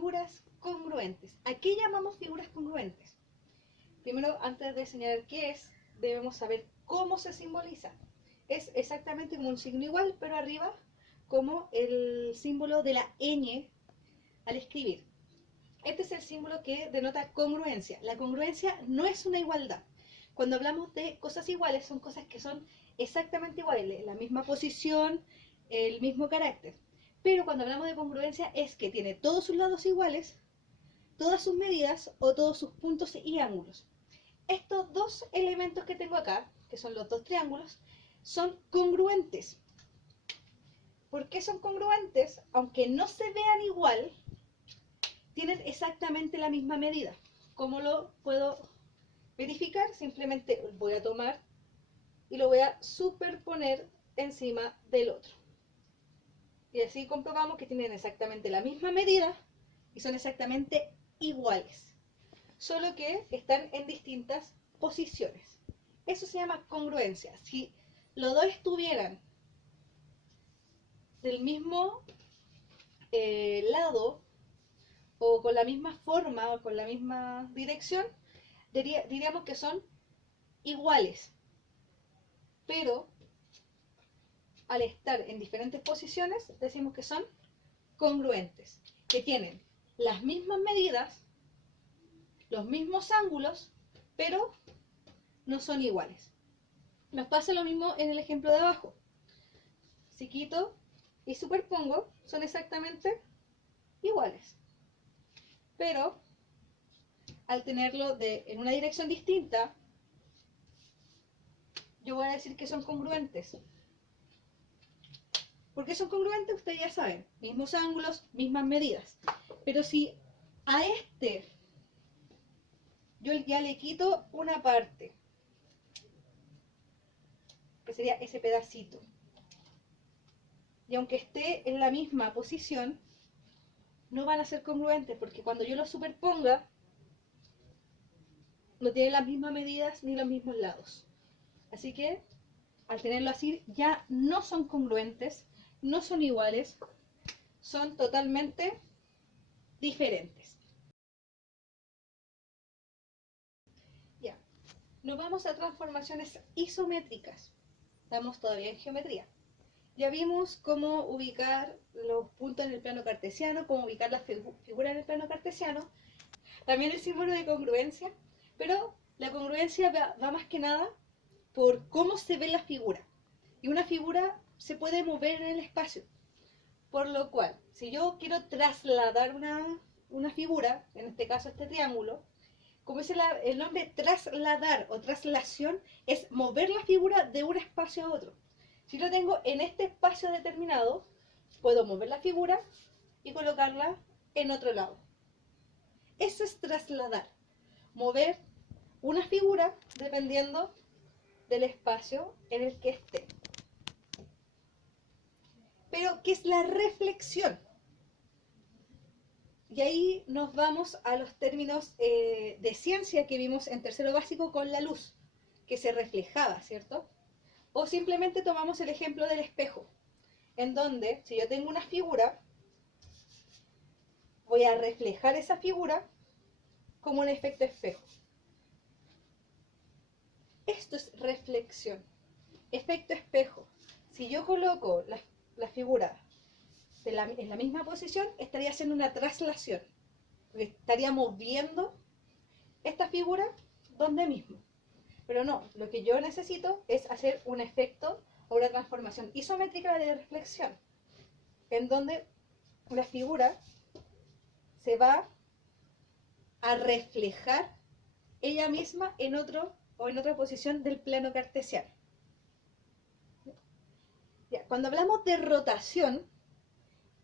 figuras congruentes. ¿A qué llamamos figuras congruentes? Primero, antes de señalar qué es, debemos saber cómo se simboliza. Es exactamente como un signo igual, pero arriba como el símbolo de la ñ al escribir. Este es el símbolo que denota congruencia. La congruencia no es una igualdad. Cuando hablamos de cosas iguales, son cosas que son exactamente iguales, la misma posición, el mismo carácter. Pero cuando hablamos de congruencia es que tiene todos sus lados iguales, todas sus medidas o todos sus puntos y ángulos. Estos dos elementos que tengo acá, que son los dos triángulos, son congruentes. ¿Por qué son congruentes? Aunque no se vean igual, tienen exactamente la misma medida. ¿Cómo lo puedo verificar? Simplemente voy a tomar y lo voy a superponer encima del otro. Y así comprobamos que tienen exactamente la misma medida y son exactamente iguales. Solo que están en distintas posiciones. Eso se llama congruencia. Si los dos estuvieran del mismo lado, o con la misma forma, o con la misma dirección, diríamos que son iguales. Pero al estar en diferentes posiciones, decimos que son congruentes, que tienen las mismas medidas, los mismos ángulos, pero no son iguales. Nos pasa lo mismo en el ejemplo de abajo. Si quito y superpongo, son exactamente iguales. Pero al tenerlo en una dirección distinta, yo voy a decir que son congruentes. ¿Por qué son congruentes? Ustedes ya saben, mismos ángulos, mismas medidas. Pero si a este yo ya le quito una parte, que sería ese pedacito, y aunque esté en la misma posición, no van a ser congruentes, porque cuando yo los superponga, no tienen las mismas medidas ni los mismos lados. Así que, al tenerlo así, ya no son congruentes, no son iguales, son totalmente diferentes. Ya, nos vamos a transformaciones isométricas. Estamos todavía en geometría. Ya vimos cómo ubicar los puntos en el plano cartesiano, cómo ubicar las figuras en el plano cartesiano. También el símbolo de congruencia, pero la congruencia va más que nada por cómo se ve la figura. Y una figura se puede mover en el espacio. Por lo cual, si yo quiero trasladar una figura, en este caso este triángulo, como dice el nombre, trasladar o traslación es mover la figura de un espacio a otro. Si lo tengo en este espacio determinado, puedo mover la figura y colocarla en otro lado. Eso es trasladar, mover una figura dependiendo del espacio en el que esté. Pero, ¿qué es la reflexión? Y ahí nos vamos a los términos de ciencia que vimos en tercero básico con la luz, que se reflejaba, ¿cierto? O simplemente tomamos el ejemplo del espejo, en donde si yo tengo una figura, voy a reflejar esa figura como un efecto espejo. Esto es reflexión. Efecto espejo. Si yo coloco la figura en la misma posición, estaría haciendo una traslación. Porque estaría moviendo esta figura donde mismo. Pero no, lo que yo necesito es hacer un efecto o una transformación isométrica de reflexión, en donde la figura se va a reflejar ella misma en otro o en otra posición del plano cartesiano. Ya, cuando hablamos de rotación,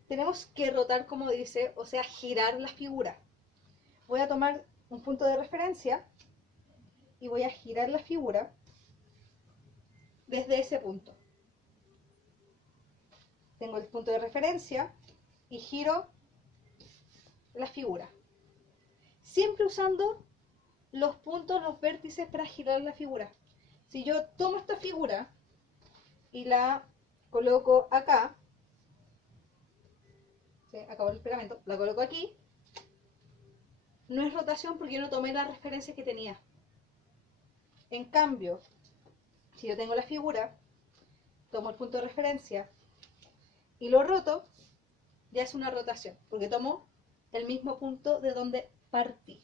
tenemos que rotar, como dice, o sea, girar la figura. Voy a tomar un punto de referencia y voy a girar la figura desde ese punto. Tengo el punto de referencia y giro la figura. Siempre usando los puntos, los vértices para girar la figura. Si yo tomo esta figura y la coloco acá, ¿sí? Acabo el pegamento, la coloco aquí, no es rotación porque yo no tomé la referencia que tenía. En cambio, si yo tengo la figura, tomo el punto de referencia y lo roto, ya es una rotación, porque tomo el mismo punto de donde partí.